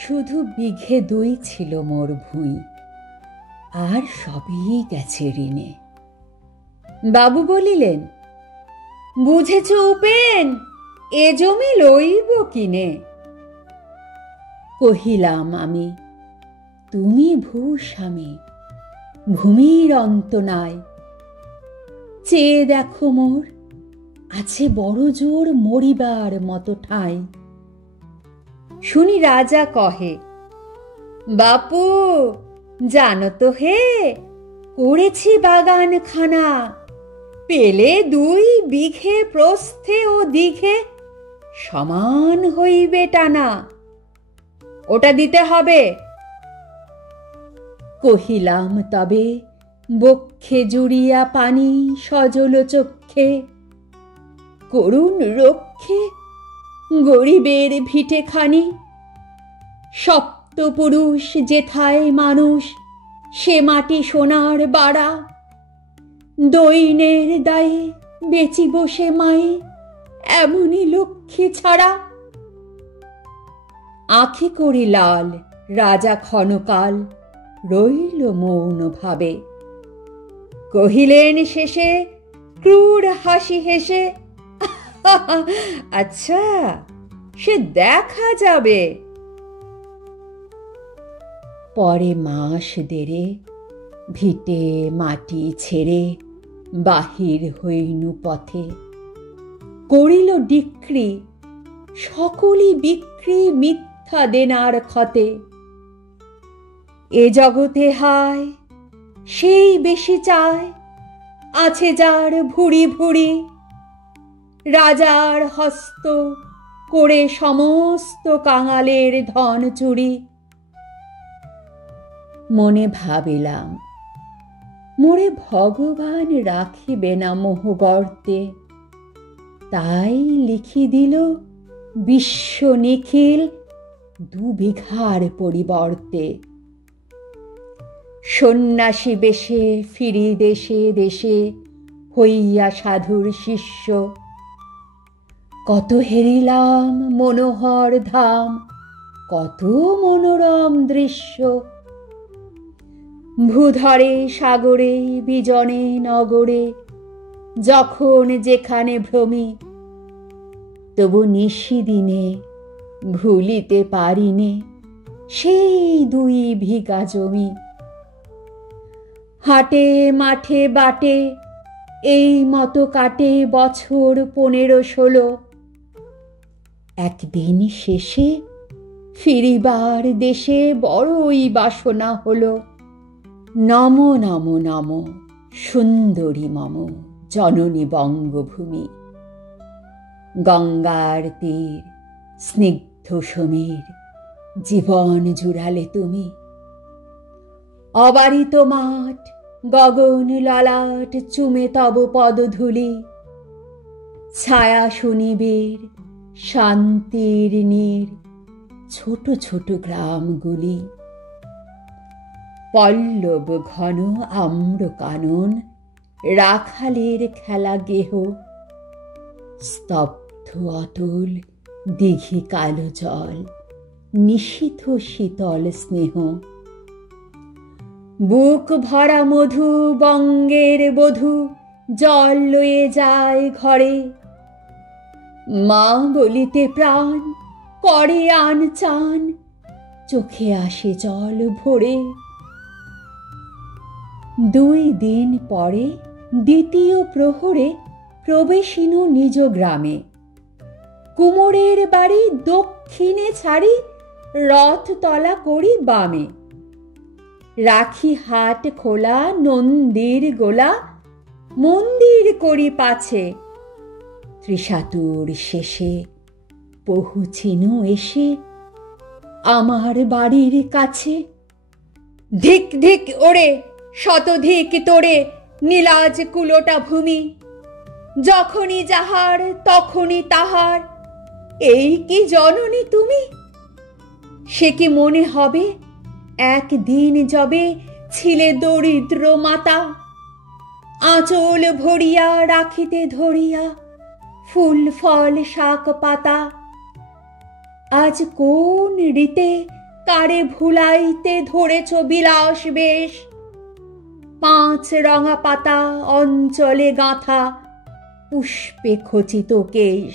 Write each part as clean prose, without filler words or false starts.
শুধু বিঘে 2 ছিল মোর ভুঁই, আর সবই গেছে ঋণে। বাবু বলিলেন, বুঝেছ উপেন, এ জমি লইব কিনে। কহিলাম আমি, তুমি ভূস্বামী, ভূমির অন্ত নাই। চেয়ে দেখো মোর, আছে বড় জোর মরিবার মতো ঠাঁই। শুনি রাজা কহে, বাপু জানো তো হে, করেছি বাগান খানা, পেলে 2 বিঘে প্রস্থে ও দিঘে সমান হইবে টানা, ওটা দিতে হবে। কহিলাম তবে বক্ষে জুড়িয়া পানি সজল চক্ষে, করুণ রক্ষে গরিবের ভিটে খানি। সপ্তপুরুষ যেথায় মানুষ, সে মাটি সোনার বাড়া, দৈনের দায়ে বেচি বসে মায়ে, এমনই লক্ষ্মী ছাড়া। আঁখি করি লাল রাজা ক্ষণকাল, রইল মৌন ভাবে। কহিলেন শেষে ক্রূর হাসি হেসে, আচ্ছা সে দেখা যাবে। পরে মাস দেড়ে ভিটে মাটি ছেড়ে বাহির হইনু পথে, করিল ডিক্রি সকলই বিক্রি মিথ্যা দেনার ক্ষতে। এ জগতে হায় সেই বেশি চায়, আছে যার ভুরি ভুরি, রাজার হস্ত করে সমস্ত কাঙালের ধন চুরি। মনে ভাবিলাম, মোরে ভগবান রাখিবে না মোহগর্তে, তাই লিখি দিল বিশ্ব নিখিল 2 বিঘার পরিবর্তে। সন্ন্যাসী বেশে ফিরি দেশে দেশে, হইয়া সাধুর শিষ্য। কত হেরিলাম মনোহর ধাম, কত মনোরম দৃশ্য। ভূধরে সাগরে বিজনে নগরে, যখন যেখানে ভ্রমি, তবু নিশিদিনে ভুলিতে পারিনে সেই 2 বিঘা জমি। হাটে মাঠে বাটে এই মতো কাটে বছর 15-16। একদিন শেষে ফিরিবার দেশে বড়ই বাসনা হলো। নম নম নম সুন্দরী মম জননী বঙ্গভূমি। গঙ্গার তীর স্নিগ্ধ সমীর, জীবন জুড়ালে তুমি। অবারিত মাঠ গগন ললাট চুমে তব পদধূলি, ছায়া সুনিবিড় শান্তির নীর ছোট ছোট গ্রামগুলি। পল্লব ঘন আম্র কানন, রাখালের খেলা গেহ, স্তব্ধ অতল দিঘি কালো জল, নিশীথ শীতল স্নেহ। বুক ভরা মধু বঙ্গের বধূ জল লয়ে যায় ঘরে, মা বলিতে প্রাণ করে আন চান, চোখে আসে জল ভরে। 2 দিন পরে দ্বিতীয় প্রহরে প্রবেশিনু নিজ গ্রামে। কুমোরের বাড়ি দক্ষিণে ছাড়ি, রথতলা করি বামে। রাখি হাট খোলা নন্দীর গোলা, মন্দির করি পাছে। ত্রিশাতুর শেষে পৌঁছিনু এসে আমার বাড়ির কাছে। ধিক ধিক ওরে শতধিক তোরে নীলাজ কুলোটা ভূমি, যখনই যাহার তখনই তাহার, এই কি জননী তুমি? সে কি মনে হবে একদিন যবে ছিলে দরিদ্র মাতা, আঁচল ভরিয়া রাখিতে ধরিয়া ফুল ফল শাক পাতা। আজ কোন রীতে কারে ভুলাইতে ধরেছ বিলাস বেশ। 5 রঙা পাতা অঞ্চলে গাঁথা পুষ্পে খচিত কেশ।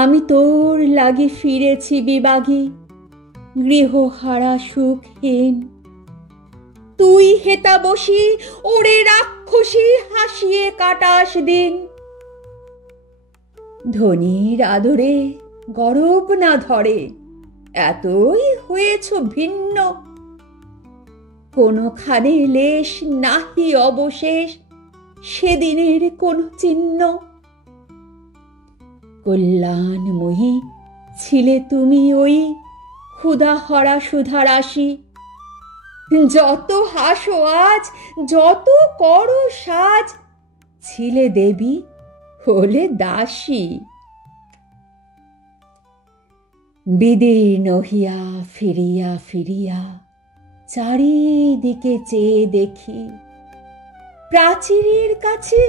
আমি তোর লাগি ফিরেছি বিবাগী, গৃহহারা সুখহীন। তুই হেতা বসি ওরে রাক্ষসী হাসিয়ে কাটাস দিন। ধনীর আদরে গরব না ধরে, এতই হয়েছ ভিন্ন। কোনখানে লেশ নাহি অবশেষ, সেদিনের কোন চিহ্ন। কল্যাণময়ী ছিলে তুমি ওই ক্ষুধাহরা সুধারাশি। যত হাসো আজ, যত করো সাজ, ছিলে দেবী হলে দাসী। বিদীর্ণ হইয়া ফিরিয়া ফিরিয়া চারিদিকে চেয়ে দেখি, প্রাচীরের কাছে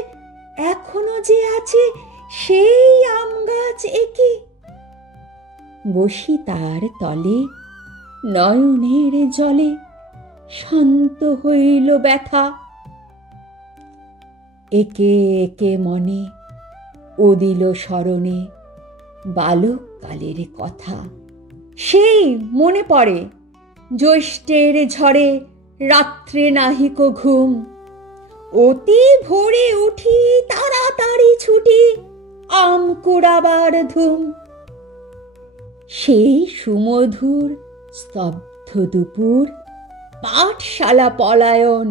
এখনো যে আছে সেই আম গাছ একি। বসি তার তলে, নয়নের জলে শান্ত হইল ব্যথা। একে একে মনে উদিল স্মরণে বালককালের কথা। সেই মনে পড়ে জ্যৈষ্ঠের ঝড়ে রাত্রে নাহিক ঘুম। অতি ভোরে উঠি তাড়াতাড়ি ছুটি, আম কুড়াবার ধুম। সেই সুমধুর স্তব্ধ দুপুর, পাঠশালা পলায়ন।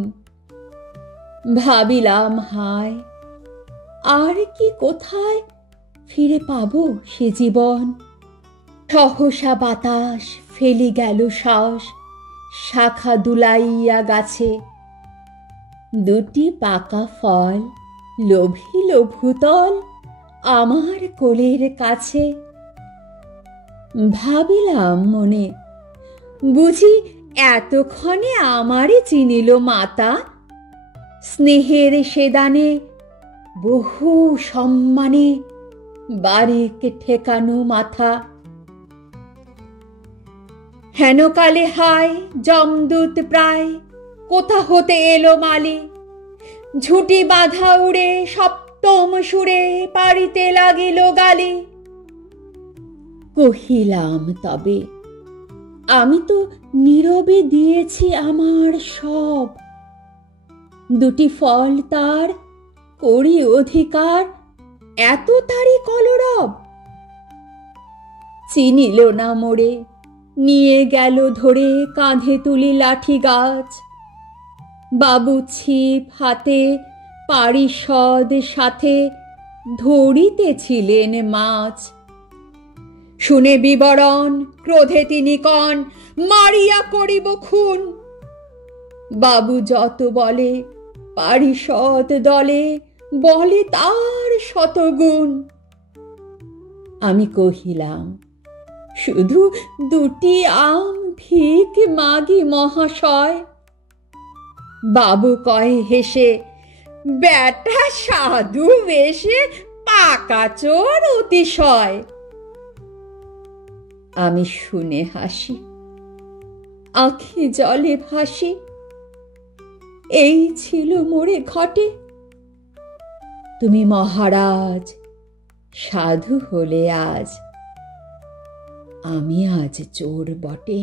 ভাবিলাম হায়, আর কি কোথায় ফিরে পাবো সে জীবন। সহসা বাতাস ফেলি গেল শ্বাস, শাখা দুলাইয়া গাছে। 2টি পাকা ফল লোভিল ভূতল আমার কোলের কাছে। ভাবিলাম মনে, বুঝি এতক্ষণে আমারে চিনিল মাতা। স্নেহের সেদানে বহু সম্মানে বারিক ঠেকানো মাথা। হেনকালে হায় যমদূত প্রায়, কোথা হতে এলো মালি। ঝুঁটি বাঁধা উড়ে সপ্তম সুরে পারিতে লাগিল গালি। কহিলাম তবে, আমি তো নীরবে দিয়েছি আমার সব। 2টি ফল তার করি অধিকার, এত তারি কলরব। চিনিল না মোরে, নিয়ে গেল ধরে কাঁধে তুলি লাঠি গাছ। বাবু ছিপ হাতে পারিষদ সাথে ধরিতেছিলেন মাছ। শুনে বিবরণ ক্রোধে তিনি কন, মারিয়া করিব খুন। বাবু যত বলে পারিষদ দলে, বলে তার শতগুণ। আমি কহিলাম, শুধু 2টি আম ভিক মাগি মহাশয়। বাবু কয় হেসে, বেটা সাধু বেশে পাকা চোর অতিশয়। আমি শুনে হাসি, আঁখি জলে ভাসি। এই ছিল মোরে ঘটে। তুমি মহারাজ সাধু হলে আজ, আমি আজ চোর বটে।